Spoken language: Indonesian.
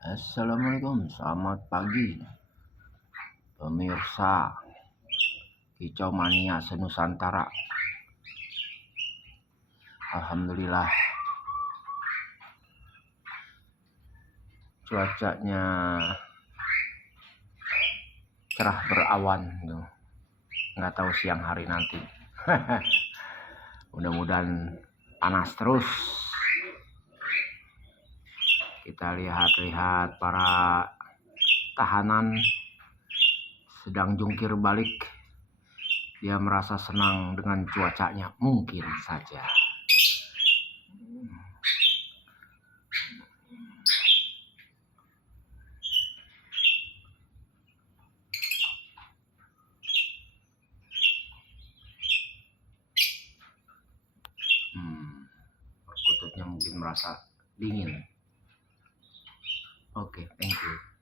Assalamualaikum, selamat pagi pemirsa Kicau Mania senusantara. Alhamdulillah cuacanya cerah berawan tuh. Nggak tahu siang hari nanti. Mudah-mudahan panas terus. Kita lihat-lihat para tahanan sedang jungkir balik. Dia merasa senang dengan cuacanya, mungkin saja. Perkututnya mungkin merasa dingin. Oke, thank you.